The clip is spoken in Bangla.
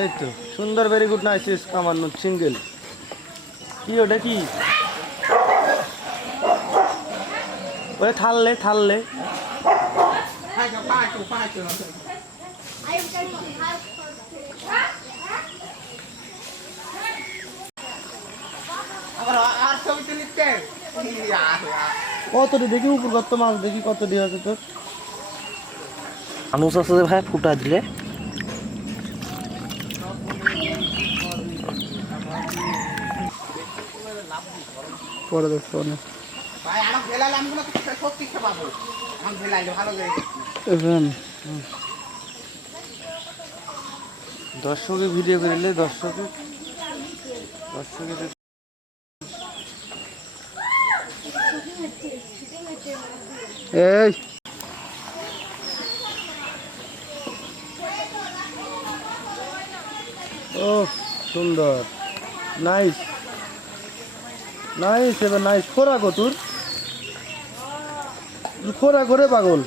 এই তো সুন্দর, ভেরি গুড, নাইস কামান্ন সিঙ্গেল। কি ওটা কি ওই থাললে থাললে কতটি দেখি উপর কত মাছ দেখি কতটি আছে তোর মানুষ আছে ভাই ফুটা দিলে পরে দেখতে পাবো। দর্শকে ভিডিও করলে দর্শকে এই ও সুন্দর, নাইস নাইস, এবার নাইস। খোরা কতুর খোরা করে পাগল।